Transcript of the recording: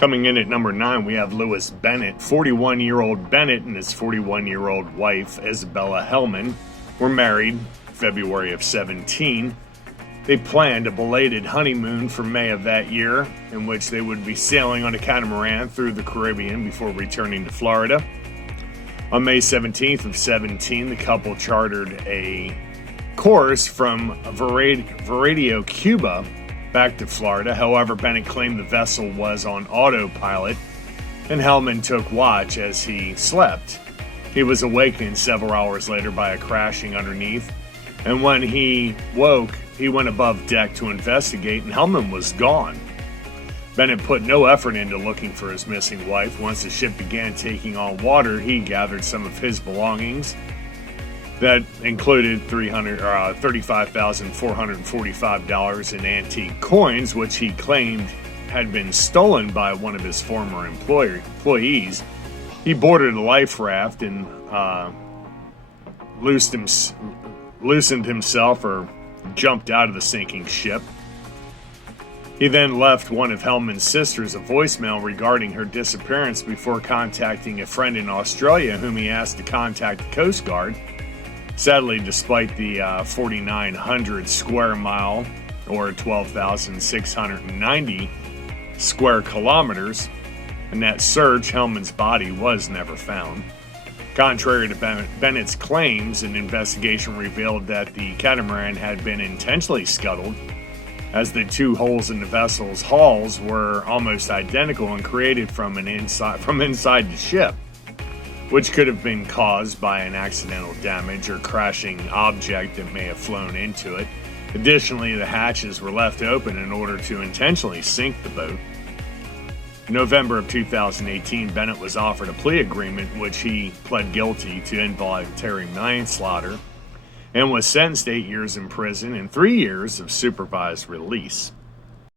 Coming in at number 9, we have Lewis Bennett. 41-year-old Bennett and his 41-year-old wife, Isabella Hellman, were married February of 17. They planned a belated honeymoon for May of that year, in which they would be sailing on a catamaran through the Caribbean before returning to Florida. On May 17th of 17, the couple chartered a course from Varadio, Cuba, back to Florida. However, Bennett claimed the vessel was on autopilot, and Hellman took watch as he slept. He was awakened several hours later by a crashing underneath, and when he woke, he went above deck to investigate, and Hellman was gone. Bennett put no effort into looking for his missing wife. Once the ship began taking on water, he gathered some of his belongings. That included $35,445 in antique coins, which he claimed had been stolen by one of his former employees. He boarded a life raft and loosened himself or jumped out of the sinking ship. He then left one of Hellman's sisters a voicemail regarding her disappearance before contacting a friend in Australia whom he asked to contact the Coast Guard. Sadly, despite the 4,900 square mile, or 12,690 square kilometers, in that search, Hellman's body was never found. Contrary to Bennett's claims, an investigation revealed that the catamaran had been intentionally scuttled, as the two holes in the vessel's hulls were almost identical and created from inside the ship, which could have been caused by an accidental damage or crashing object that may have flown into it. Additionally, the hatches were left open in order to intentionally sink the boat. In November of 2018, Bennett was offered a plea agreement in which he pled guilty to involuntary manslaughter and was sentenced to 8 years in prison and 3 years of supervised release.